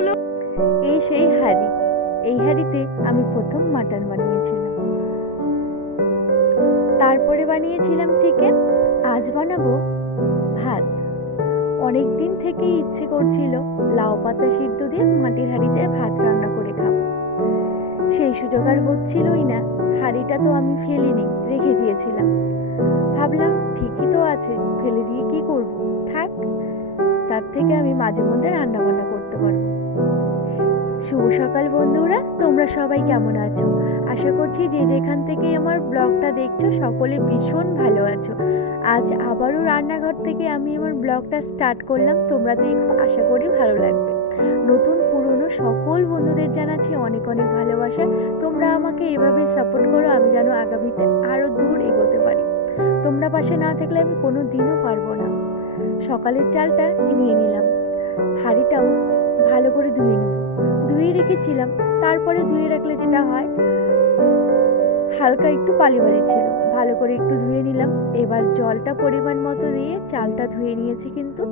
ফুলগুলো। এই সেই হাঁড়ি, এই হাঁড়িতে আমি প্রথম মাটন বানিয়েছিলাম, তারপরে বানিয়েছিলাম চিকেন, আজ বানাবো ভাত। অনেক দিন থেকেই ইচ্ছে করছিল লাউ পাতা সিদ্ধ দিয়ে মাটির হাঁড়িতে ভাত রান্না করে খাবো, সেই সুযোগ আর হচ্ছিলই না। হাঁড়িটা তো আমি ফেলিনি, রেখে দিয়েছিলাম। ভাবলাম ঠিকই তো আছে, ফেলে দিয়ে কি করব, থাক, তার থেকে আমি মাঝে মধ্যে রান্না বান্না করতে পারবো। শুভ সকাল বন্ধুরা, তোমরা সবাই কেমন আছো? আশা করছি যে যেখান থেকে আমার ব্লগটা দেখছো সকলে ভীষণ ভালো আছো। আজ আবারও রান্নাঘর থেকে আমি আমার ব্লগটা স্টার্ট করলাম, তোমরা দেখো, আশা করি ভালো লাগবে। নতুন পুরনো সকল বন্ধুদের জানাচ্ছি অনেক অনেক ভালোবাসা। তোমরা আমাকে এভাবে সাপোর্ট করো, আমি যেন আগামীতে আরও দূর এগোতে পারি। তোমরা পাশে না থাকলে আমি কোনো দিনও পারবো না। সকালের চালটা নিয়ে নিলাম, হাঁড়িটাও ভালো করে ধুয়ে নেব। ধুয়ে রেখেছিলাম, তারপরে ধুয়ে রাখলে যেটা হয় হালকা একটু বালি বালি ছিল, ভালো করে একটু ধুয়ে নিলাম। এবার জলটা পরিমাণ মতো দিয়ে চালটা ধুয়ে নিয়েছি, কিন্তু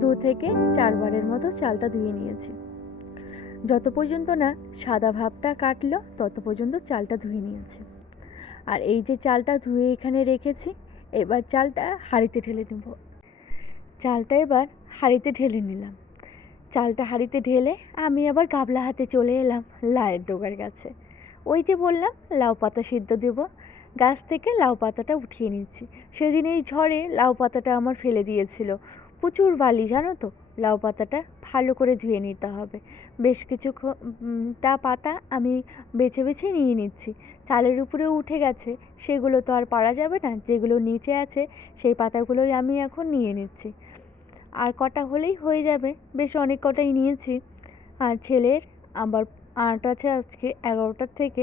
2 থেকে 4 বারের মতো চালটা ধুয়ে নিয়েছি। যত পর্যন্ত না সাদা ভাবটা কাটলো তত পর্যন্ত চালটা ধুয়ে নিয়েছি। আর এই যে চালটা ধুয়ে এখানে রেখেছি, এবার চালটা হাঁড়িতে ঢেলে নেব। চালটা এবার হাঁড়িতে ঢেলে নিলাম। চালটা হাঁড়িতে ঢেলে আমি আবার গাবলা হাতে চলে এলাম লাউয়ের ডগার কাছে। ওই যে বললাম লাউ পাতা সিদ্ধ দেব, গাছ থেকে লাউ পাতাটা উঠিয়ে নিচ্ছি। সেদিন এই ঝড়ে লাউ পাতাটা আমার ফেলে দিয়েছিল, প্রচুর বালি জানো তো। লাউ পাতাটা ভালো করে ধুয়ে নিতে হবে। বেশ কিছু তা পাতা আমি বেছে বেছে নিয়ে নিচ্ছি। চালের উপরে উঠে গেছে, সেগুলো তো আর পারা যাবে না, যেগুলো নিচে আছে সেই পাতাগুলোই আমি এখন নিয়ে নিচ্ছি। আর কটা হলেই হয়ে যাবে, বেশ অনেক কটাই নিয়েছি। আর ছেলের আবার আর্ট আছে আজকে 11টার থেকে,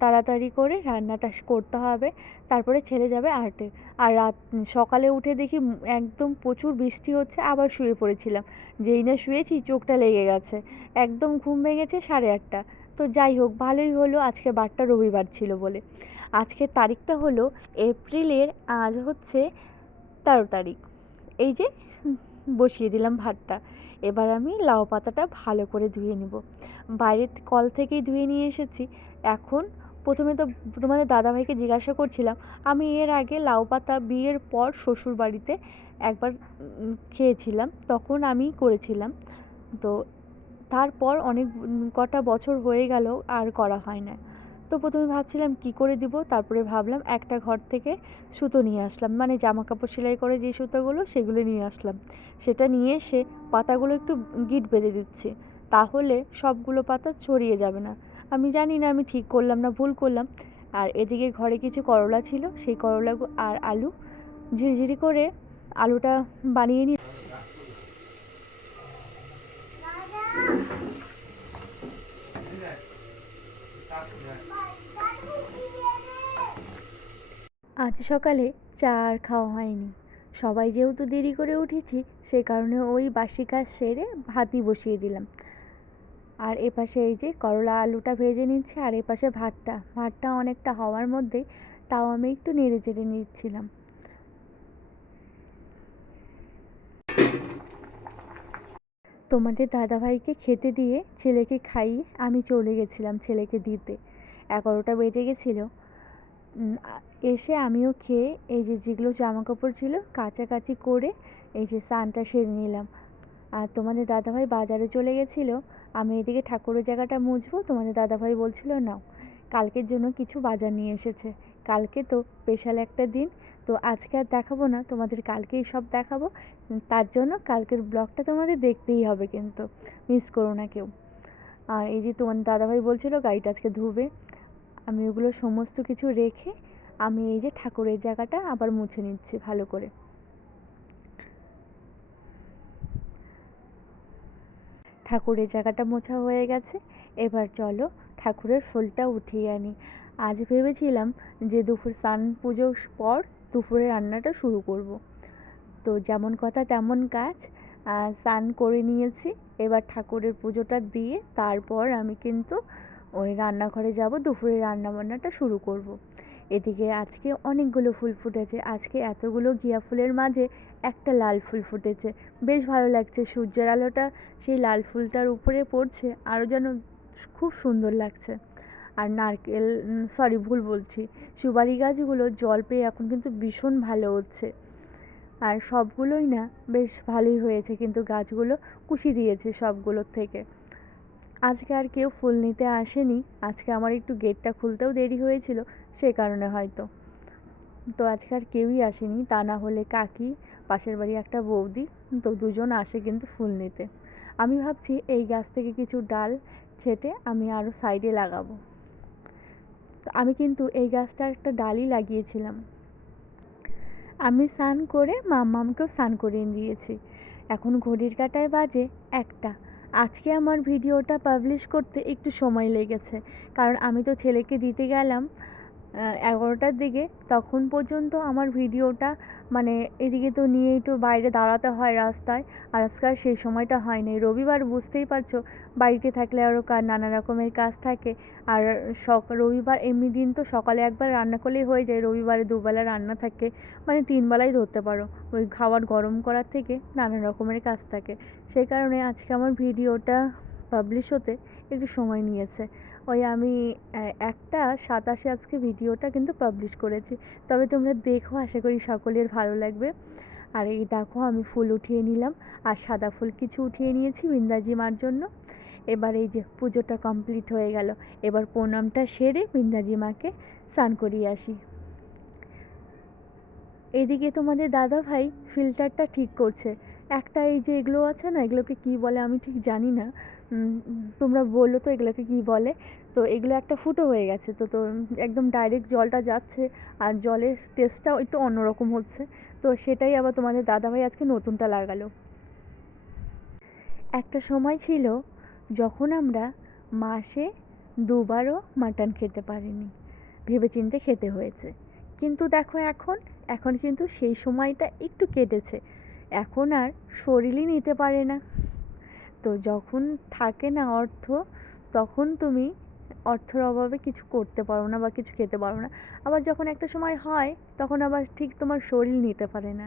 তাড়াতাড়ি করে রান্নাটা করতে হবে, তারপরে ছেলে যাবে আর্টে। আর সকালে উঠে দেখি একদম প্রচুর বৃষ্টি হচ্ছে, আবার শুয়ে পড়েছিলাম। যেই না শুয়েছি চোখটা লেগে গেছে, একদম ঘুম ভেঙেছে 8:30। তো যাই হোক, ভালোই হলো আজকে বারটা রবিবার ছিল বলে। আজকের তারিখটা হলো এপ্রিলের, আজ হচ্ছে 13 তারিখ। এই যে বসিয়ে দিলাম ভাতটা। এবার আমি লাউ পাতাটা ভালো করে ধুয়ে নেব। বাইরের কল থেকেই ধুয়ে নিয়ে এসেছি। এখন প্রথমে তো তোমাদের দাদাভাইকে জিজ্ঞাসা করছিলাম, আমি এর আগে লাউ পাতা বিয়ের পর শ্বশুর বাড়িতে একবার খেয়েছিলাম, তখন আমি করেছিলাম। তো তারপর অনেক কটা বছর হয়ে গেল আর করা হয় না। তো প্রথমে ভাবছিলাম কি করে দিব, তারপরে ভাবলাম একটা ঘর থেকে সুতো নিয়ে আসলাম, মানে জামা কাপড় সেলাই করে যে সুতোগুলো সেগুলো নিয়ে আসলাম। সেটা নিয়ে এসে পাতাগুলো একটু গিঁট বেঁধে দিচ্ছি, তাহলে সবগুলো পাতা ছড়িয়ে যাবে না। আমি জানি না আমি ঠিক করলাম না ভুল করলাম। আর এদিকে ঘরে কিছু করলা ছিল, সেই করলা আর আলু ঝিরিঝিরি করে আলুটা বানিয়ে নিই। আজ সকালে চা আর খাওয়া হয়নি, সবাই যেহেতু দেরি করে উঠেছি সে কারণে ওই বাসি কাজ সেরে ভাতই বসিয়ে দিলাম। আর এপাশে এই যে করলা আলুটা ভেজে নিচ্ছি, আর এপাশে ভাতটা অনেকটা হওয়ার মধ্যেই তাও আমি একটু নেড়ে চেড়ে নিচ্ছিলাম। তোমাদের দাদাভাইকে খেতে দিয়ে ছেলেকে খাইয়ে আমি চলে গেছিলাম ছেলেকে দিতে। 11টা বেজে গেছিলো। এসে আমিও খেয়ে এই যে যেগুলো জামা কাপড় ছিল কাচাকাচি করে এই যে স্নানটা সেরে নিলাম। আর তোমাদের দাদাভাই বাজারে চলে গেছিলো, আমি এদিকে ঠাকুরের জায়গাটা মুছবো। তোমাদের দাদাভাই বলছিল নাও, কালকের জন্য কিছু বাজার নিয়ে এসেছে। কালকে তো স্পেশাল একটা দিন, তো আজকে আর দেখাবো না তোমাদের, কালকেই সব দেখাবো। তার জন্য কালকের ব্লগটা তোমাদের দেখতেই হবে, কিন্তু মিস করো না কেউ। আর এই যে তোমার দাদাভাই বলছিল গাড়িটা আজকে ধুবে, আমি ওগুলো সমস্ত কিছু রেখে আমি এই যে ঠাকুরের জায়গাটা আবার মুছে নিচ্ছি ভালো করে। ঠাকুরের জায়গাটা মোছা হয়ে গেছে, এবার চলো ঠাকুরের ফুলটা উঠিয়ে আনি। আজ ভেবেছিলাম যে দুপুর স্নান পুজোর পর দুপুরে রান্নাটা শুরু করব। তো যেমন কথা তেমন কাজ, স্নান করে নিয়েছি। এবার ঠাকুরের পুজোটা দিয়ে তারপর আমি কিন্তু ওই রান্নাঘরে যাব, দুপুরে রান্নাবান্নাটা শুরু করব। এদিকে আজকে অনেকগুলো ফুল ফুটেছে, আজকে এতগুলো ঘিয়া ফুলের মাঝে একটা লাল ফুল ফুটেছে, বেশ ভালো লাগছে। সূর্যের আলোটা সেই লাল ফুলটার উপরে পড়ছে, আরও যেন খুব সুন্দর লাগছে। আর নারকেল, সরি ভুল বলছি, সুপারি গাছগুলো জল পেয়ে এখন কিন্তু ভীষণ ভালো হচ্ছে। আর সবগুলোই না বেশ ভালোই হয়েছে, কিন্তু গাছগুলো কুশি দিয়েছে সবগুলোর থেকে। আজকে আর কেউ ফুল নিতে আসেনি, আজকে আমার একটু গেটটা খুলতেও দেরি হয়েছিল, সে কারণে হয়তো। তো আজকে আর কেউই আসেনি, তা না হলে কাকি, পাশের বাড়ি একটা বৌদি, তো দুজন আসে কিন্তু ফুল নিতে। আমি ভাবছি এই গাছ থেকে কিছু ডাল ছেঁটে আমি আরও সাইডে লাগাবো। তো আমি কিন্তু এই গাছটা একটা ডালই লাগিয়েছিলাম। আমি স্নান করে মাম্মামকেও স্নান করিয়ে দিয়েছি। এখন ঘড়ির কাঁটায় বাজে 1টা। আজকে আমার ভিডিওটা পাবলিশ করতে একটু সময় লেগেছে, কারণ আমি তো ছেলেকে দিতে গেলাম 11টার দিকে। তখন পর্যন্ত আমার ভিডিওটা মানে এদিকে তো নিয়ে একটু বাইরে দাঁড়াতে হয় রাস্তায়, আর আজকাল সেই সময়টা হয়নি। রবিবার বুঝতেই পারছো, বাড়িতে থাকলে আরও নানা রকমের কাজ থাকে। আর রবিবার এমনি দিন তো সকালে একবার রান্না করলেই হয়ে যায়, রবিবারে দুবেলা রান্না থাকে, মানে 3 বেলাই ধরতে পারো। ওই খাবার গরম করার থেকে নানা রকমের কাজ থাকে, সেই কারণে আজকে আমার ভিডিওটা পাবলিশ হতে একটু সময় নিয়েছে। ওই আমি 1টা 27-এ আজকে ভিডিওটা কিন্তু পাবলিশ করেছি। তবে তোমরা দেখো, আশা করি সকলের ভালো লাগবে। আর এই দেখো আমি ফুল উঠিয়ে নিলাম, আর সাদা ফুল কিছু উঠিয়ে নিয়েছি বৃন্দাজি মার জন্য। এবার এই যে পুজোটা কমপ্লিট হয়ে গেল, এবার প্রণামটা সেরে বৃন্দাজি মাকে স্নান করিয়ে আসি। এদিকে তোমাদের দাদা ভাই ফিল্টারটা ঠিক করছে। একটা এই যে এগুলো আছে না, এগুলোকে কি বলে আমি ঠিক জানি না, তোমরা বললো তো এগুলোকে কি বলে। তো এগুলো একটা ফুটো হয়ে গেছে, তো তো একদম ডাইরেক্ট জলটা যাচ্ছে, আর জলের টেস্টটাও একটু অন্যরকম হচ্ছে। তো সেটাই আবার তোমাদের দাদা ভাই আজকে নতুনটা লাগালো। একটা সময় ছিল যখন আমরা মাসে 2বারও মাটন খেতে পারিনি, ভেবেচিন্তে খেতে হয়েছে। কিন্তু দেখো এখন, এখন কিন্তু সেই সময়টা একটু কেটেছে। এখন আর শরীরই নিতে পারে না। তো যখন থাকে না অর্থ, তখন তুমি অর্থের অভাবে কিছু করতে পারো না বা কিছু খেতে পারো না। আবার যখন একটা সময় হয়, তখন আবার ঠিক তোমার শরীর নিতে পারে না।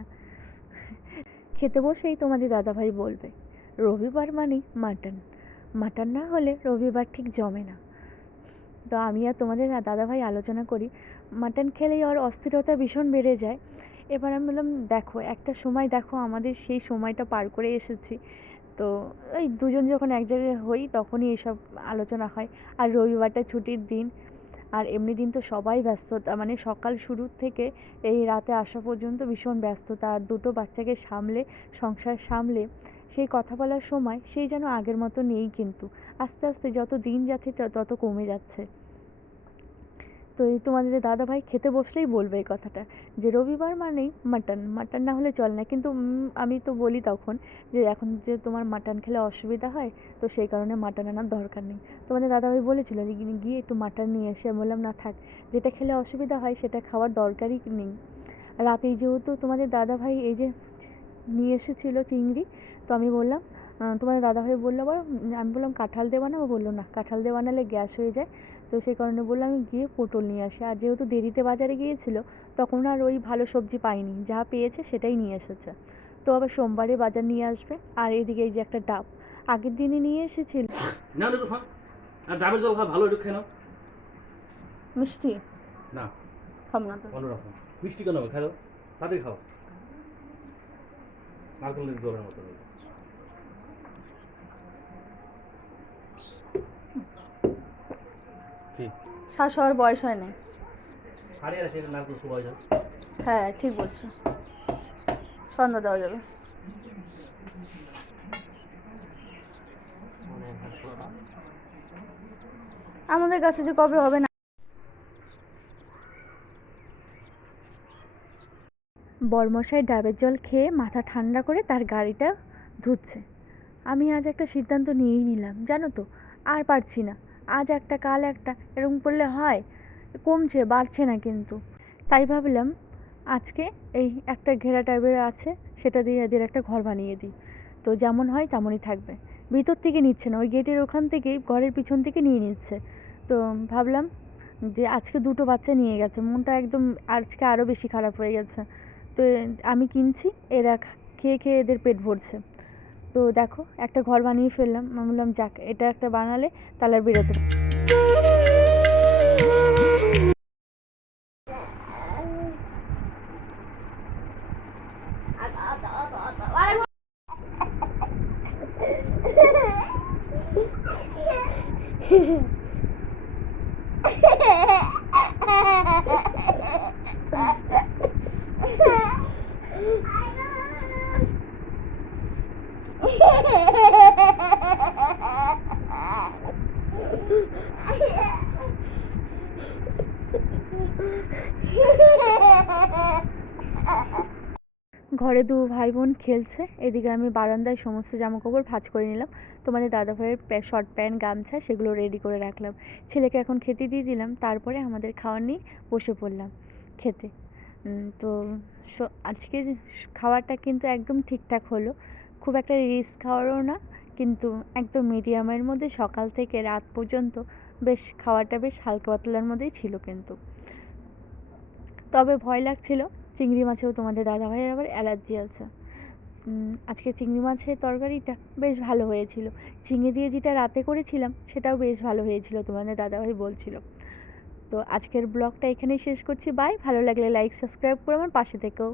খেতে বসেই তোমাদের দাদাভাই বলবে রবিবার মানেই মাটন, মাটন না হলে রবিবার ঠিক জমে না। তো আমি আর তোমাদের দাদাভাই আলোচনা করি, মাটন খেলেই ওর অস্থিরতা ভীষণ বেড়ে যায়। এবার আমি বললাম দেখো একটা সময়, দেখো আমাদের সেই সময়টা পার করে এসেছি। তো ওই দুজন যখন এক জায়গায় হই তখনই এসব আলোচনা হয়। আর রবিবারটা ছুটির দিন, আর এমনি দিন তো সবাই ব্যস্ততা, মানে সকাল শুরু থেকে এই রাতে আসা পর্যন্ত ভীষণ ব্যস্ততা। আর দুটো বাচ্চাকে সামলে, সংসার সামলে সেই কথা বলার সময় সেই যেন আগের মতো নেই, কিন্তু আস্তে আস্তে যত দিন যাচ্ছে তত কমে যাচ্ছে। তো এই তোমাদের দাদা ভাই খেতে বসলেই বলবে এই কথাটা, যে রবিবার মানেই মাটন, মাটন না হলে চলে না। কিন্তু আমি তো বলি তখন যে এখন যে তোমার মাটন খেলে অসুবিধা হয়, তো সেই কারণে মাটন আনার দরকার নেই। তোমাদের দাদাভাই বলেছিল যে গিয়ে একটু মাটন নিয়ে এসে, বললাম না থাক, যেটা খেলে অসুবিধা হয় সেটা খাওয়ার দরকারই নেই। রাতেই যেহেতু তোমাদের দাদাভাই এই যে নিয়ে এসেছিলো চিংড়ি, তো আমি বললাম, তোমাদের দাদাভাই বললো আবার, আমি বললাম কাঁঠাল দিয়ে বানাবো, বললো না কাঁঠাল দিয়ে বানালে গ্যাস হয়ে যায়। তো সেই কারণে বললাম আমি গিয়ে পটল নিয়ে আসি। আর যেহেতু দেরিতে বাজারে গিয়েছিল, তখন আর ওই ভালো সবজি পাইনি, যা পেয়েছে সেটাই নিয়ে এসেছে। তো আবার সোমবারে বাজার নিয়ে আসবে। আর এদিকে এই যে একটা ডাব আগের দিনই নিয়ে এসেছিল। না না খা আর ডাবের জল খা, ভালো একটু খেয়ে নাও। মিষ্টি না খাবো না তো। অন্যরকম মিষ্টি কেন হবে, খাও তাড়াতাড়ি খাও, নারকেলের জলের মতো। কি শ্বাস হওয়ার বয়স হয় নাই। হারিয়ে আছে নারকেল সবাই যায়। হ্যাঁ ঠিক বলছো, সন্ধ্যা দেওয়া যাবে। আমাদের কাছে যে কবে হবে না। বরমশাই ডাবের জল খেয়ে মাথা ঠান্ডা করে তার গাড়িটা ধুচ্ছে। আমি আজ একটা সিদ্ধান্ত নিয়েই নিলাম, জানো তো, আর পারছি না। আজ একটা কাল একটা, এরকম করলে হয়? কমছে, বাড়ছে না কিন্তু। তাই ভাবলাম আজকে এই একটা ঘেরা টাইপের আছে, সেটা দিয়ে এদের একটা ঘর বানিয়ে দিই। তো যেমন হয় তেমনই থাকবে। ভিতর থেকে নিচ্ছে না, ওই গেটের ওখান থেকেই ঘরের পিছন থেকে নিয়ে নিচ্ছে। তো ভাবলাম যে আজকে দুটো বাচ্চা নিয়ে গেছে, মনটা একদম আজকে আরও বেশি খারাপ হয়ে গেছে। তো আমি কিনছি, এরা খেয়ে খেয়ে এদের পেট ভরছে। তো দেখো একটা ঘর বানিয়ে ফেললাম, আমি বললাম যাক এটা একটা বানালে তাহলে আর বেরোতে ঘরে দু ভাই বোন খেলছে, এদিকে আমি বারান্দায় সমস্ত জামাকাপড় ভাঁজ করে নিলাম। তোমাদের দাদাভাইয়ের শর্ট প্যান্ট গামছা সেগুলো রেডি করে রাখলাম। ছেলেকে এখন খেতে দিয়ে দিলাম, তারপরে আমাদের খাওয়া নিয়ে বসে পড়লাম খেতে। তো আজকে খাওয়াটা কিন্তু একদম ঠিকঠাক হলো, খুব একটা রিচ খাওয়ারও না, কিন্তু একদম মিডিয়ামের মধ্যে সকাল থেকে রাত পর্যন্ত বেশ খাওয়াটা বেশ হালকা পাতলার মধ্যেই ছিল কিন্তু। তবে ভয় লাগছিল, চিংড়ি মাছেও তোমাদের দাদাভাইয়ের আবার অ্যালার্জি আছে। আজকে চিংড়ি মাছের তরকারিটা বেশ ভালো হয়েছিল। ঝিঙে দিয়ে যেটা রাতে করেছিলাম সেটাও বেশ ভালো হয়েছিল, তোমাদের দাদাভাই বলছিল। তো আজকের ব্লগটা এখানেই শেষ করছি, বাই। ভালো লাগলে লাইক সাবস্ক্রাইব করে আমার পাশে থেকো।